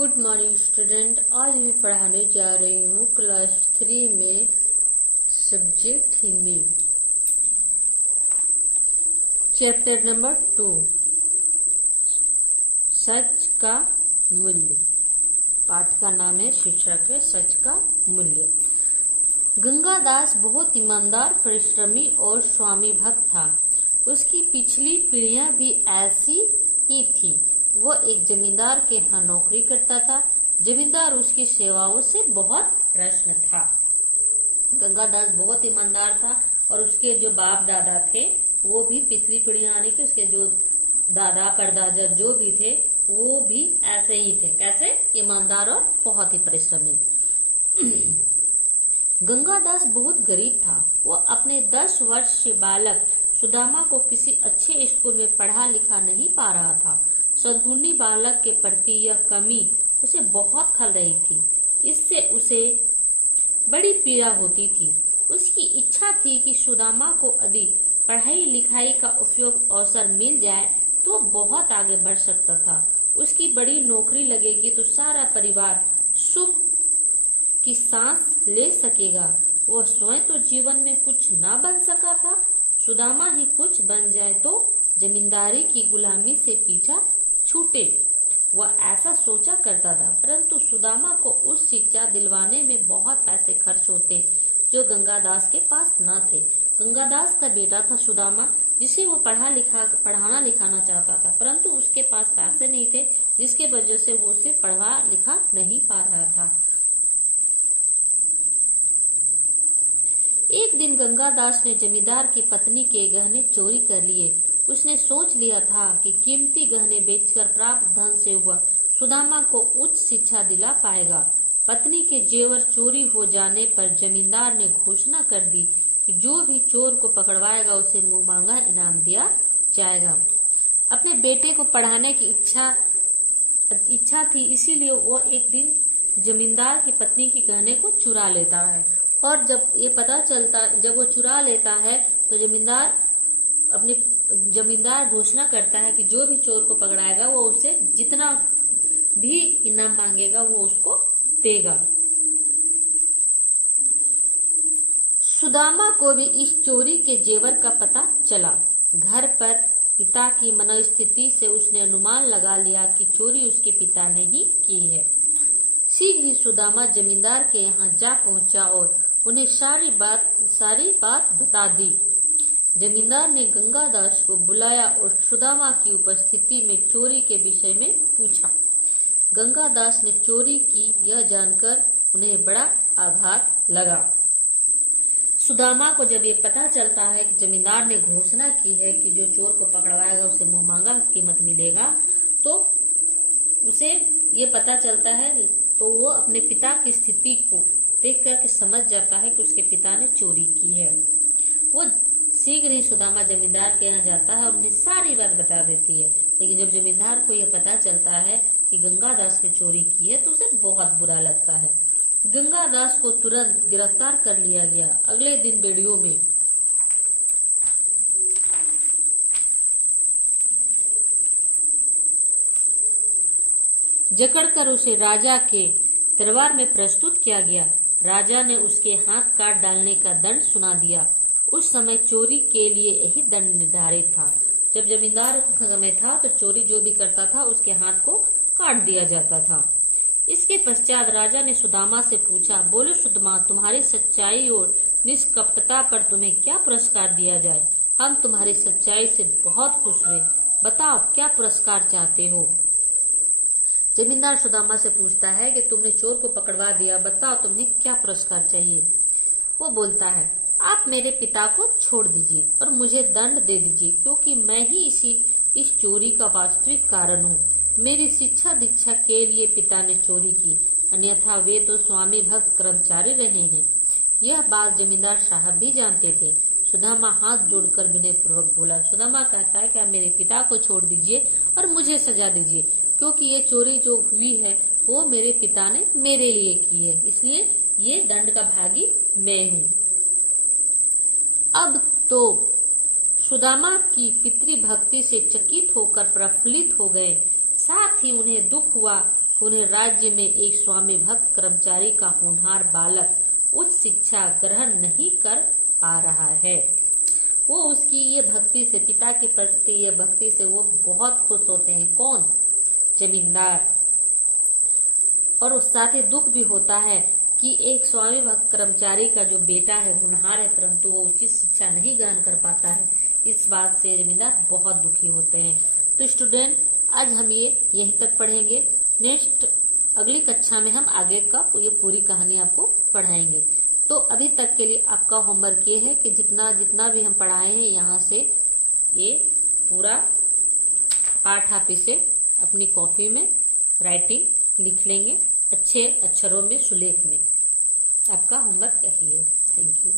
Good morning student. आज मैं पढ़ाने जा रही हूँ क्लास 3 में सब्जेक्ट हिंदी, चैप्टर नंबर 2 सच का मूल्य। पाठ का नाम है शीर्षक है सच का मूल्य। गंगादास बहुत ईमानदार, परिश्रमी और स्वामी भक्त था। उसकी पिछली पीढ़ियां भी ऐसी ही थी। वह एक जमींदार के यहाँ नौकरी करता था। जमींदार उसकी सेवाओं से बहुत प्रसन्न था। गंगादास बहुत ईमानदार था और उसके जो बाप दादा थे वो भी पिछली पीढ़ियां आने के उसके जो दादा परदादा जो भी थे वो भी ऐसे ही थे। कैसे? ईमानदार और बहुत ही परिश्रमी। गंगादास बहुत गरीब था। वो अपने 10 वर्षीय बालक सुदामा को किसी अच्छे स्कूल में पढ़ा लिखा नहीं पा रहा था। सद्गुणी बालक के प्रति यह कमी उसे बहुत खल रही थी। इससे उसे बड़ी पीड़ा होती थी। उसकी इच्छा थी कि सुदामा को यदि पढ़ाई लिखाई का उपयुक्त अवसर मिल जाए तो बहुत आगे बढ़ सकता था। उसकी बड़ी नौकरी लगेगी तो सारा परिवार सुख की सांस ले सकेगा। वह स्वयं तो जीवन में कुछ न बन सका था, सुदामा ही कुछ बन जाए तो जमींदारी की गुलामी से पीछा छूटे। वह ऐसा सोचा करता था, परंतु सुदामा को उस शिक्षा दिलवाने में बहुत पैसे खर्च होते जो गंगादास के पास न थे। गंगादास का बेटा था सुदामा, जिसे वो पढ़ाना लिखाना चाहता था, परंतु उसके पास पैसे नहीं थे, जिसके वजह से वो उसे पढ़वा लिखा नहीं पा रहा था। एक दिन गंगादास ने जमींदार की पत्नी के गहने चोरी कर लिए। उसने सोच लिया था कि कीमती गहने बेचकर प्राप्त धन से वह सुदामा को उच्च शिक्षा दिला पाएगा। पत्नी के जेवर चोरी हो जाने पर जमींदार ने घोषणा कर दी कि जो भी चोर को पकड़वाएगा उसे मुंह मांगा इनाम दिया जाएगा। अपने बेटे को पढ़ाने की इच्छा थी, इसीलिए वो एक दिन जमींदार की पत्नी के गहने को चुरा लेता है। और जब वो चुरा लेता है तो जमींदार घोषणा करता है कि जो भी चोर को पकड़ाएगा वो उसे जितना भी इनाम मांगेगा वो उसको देगा। सुदामा को भी इस चोरी के जेवर का पता चला। घर पर पिता की मनोस्थिति से उसने अनुमान लगा लिया कि चोरी उसके पिता ने ही की है। शीघ्र ही सुदामा जमींदार के यहाँ जा पहुंचा और उन्हें सारी बात बता दी। जमींदार ने गंगादास को बुलाया और सुदामा की उपस्थिति में चोरी के विषय में पूछा। गंगादास ने चोरी की यह जानकर उन्हें बड़ा आघात लगा। सुदामा को जब ये पता चलता है कि जमींदार ने घोषणा की है कि जो चोर को पकड़वाएगा उसे मुंह मांगा कीमत मिलेगा, तो उसे ये पता चलता है तो वो अपने पिता की स्थिति को देख करके समझ जाता है कि उसके पिता ने चोरी की है। वो शीघ्र ही सुदामा जमींदार के यहाँ जाता है और उन्हें सारी बात बता देती है। लेकिन जब जमींदार को यह पता चलता है कि गंगादास ने चोरी की है तो उसे बहुत बुरा लगता है। गंगादास को तुरंत गिरफ्तार कर लिया गया। अगले दिन बेड़ियों में जकड़कर उसे राजा के दरबार में प्रस्तुत किया गया। राजा ने उसके हाथ काट डालने का दंड सुना दिया। उस समय चोरी के लिए यही दंड निर्धारित था। जब जमींदार का समय था तो चोरी जो भी करता था उसके हाथ को काट दिया जाता था। इसके पश्चात राजा ने सुदामा से पूछा, बोलो सुदामा, तुम्हारी सच्चाई और निष्कपटता पर तुम्हें क्या पुरस्कार दिया जाए? हम तुम्हारी सच्चाई से बहुत खुश हुए। बताओ क्या पुरस्कार चाहते हो? जमींदार सुदामा से पूछता है कि तुमने चोर को पकड़वा दिया, बताओ तुम्हें क्या पुरस्कार चाहिए? वो बोलता है, आप मेरे पिता को छोड़ दीजिए और मुझे दंड दे दीजिए, क्योंकि मैं ही इस चोरी का वास्तविक कारण हूँ। मेरी शिक्षा दीक्षा के लिए पिता ने चोरी की, अन्यथा वे तो स्वामी भक्त कर्मचारी रहे हैं। यह बात जमींदार साहब भी जानते थे। सुदामा हाथ जोड़कर विनय पूर्वक बोला। सुदामा कहता है कि आप मेरे पिता को छोड़ दीजिए और मुझे सजा दीजिए, क्योंकि ये चोरी जो हुई है वो मेरे पिता ने मेरे लिए की है, इसलिए ये दंड का भागी मैं हूँ। अब तो सुदामा की पितृभक्ति से चकित होकर प्रफुल्लित हो गए। साथ ही उन्हें दुख हुआ उन्हें राज्य में एक स्वामी भक्त कर्मचारी का होनहार बालक उच्च शिक्षा ग्रहण नहीं कर पा रहा है। वो उसकी ये भक्ति से, पिता के प्रति ये भक्ति से वो बहुत खुश होते हैं। कौन? जमींदार। और उस साथ ही दुख भी होता है कि एक स्वामी भक्त कर्मचारी का जो बेटा है होनहार है, परंतु वो उचित शिक्षा नहीं ग्रहण कर पाता है। इस बात से जमींदार बहुत दुखी होते हैं। तो स्टूडेंट, आज हम ये यहीं तक पढ़ेंगे। नेक्स्ट अगली कक्षा में हम आगे का ये पूरी कहानी आपको पढ़ाएंगे। तो अभी तक के लिए आपका होमवर्क ये है कि जितना भी हम पढ़ाए हैं यहाँ से ये पूरा पाठ आप इसे अपनी कॉपी में राइटिंग लिख लेंगे, अच्छे अक्षरों में, सुलेख में। आपका होमवर्क यही है। Thank you.